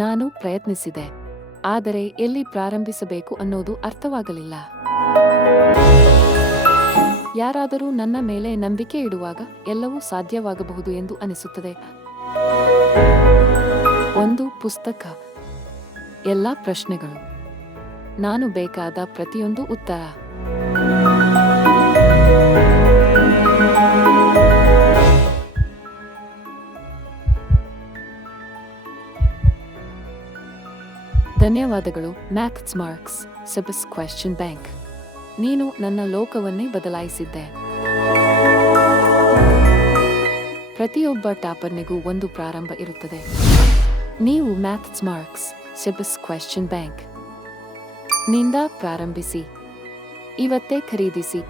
ನಾನು ಪ್ರಯತ್ನಿಸಿದೆ, ಆದರೆ ಎಲ್ಲಿ ಪ್ರಾರಂಭಿಸಬೇಕು ಅನ್ನೋದು ಅರ್ಥವಾಗಲಿಲ್ಲ. ಯಾರಾದರೂ ನನ್ನ ಮೇಲೆ ನಂಬಿಕೆ ಇಡುವಾಗ ಎಲ್ಲವೂ ಸಾಧ್ಯವಾಗಬಹುದು ಎಂದು ಅನಿಸುತ್ತದೆ. ಒಂದು ಪುಸ್ತಕ, ಎಲ್ಲ ಪ್ರಶ್ನೆಗಳು, ನಾನು ಬೇಕಾದ ಪ್ರತಿಯೊಂದು ಉತ್ತರ. ಧನ್ಯವಾದಗಳು ಮ್ಯಾಥ್ಸ್ ಮಾರ್ಕ್ಸ್ ಸಬಸ್ ಕ್ವೆಶ್ಚನ್ ಬ್ಯಾಂಕ್. ನೀನು ನನ್ನ ಲೋಕವನ್ನೇ ಬದಲಾಯಿಸಿದ್ದೆ. ಪ್ರತಿಯೊಬ್ಬ ಟಾಪರ್ನಿಗೂ ಒಂದು ಪ್ರಾರಂಭ ಇರುತ್ತದೆ. ನೀವು ಮ್ಯಾಥ್ಸ್ ಮಾರ್ಕ್ಸ್ ಸಬಸ್ ಕ್ವೆಶ್ಚನ್ ಬ್ಯಾಂಕ್ ನಿಂದ ಪ್ರಾರಂಭಿಸಿ. ಇವತ್ತೇ ಖರೀದಿಸಿ.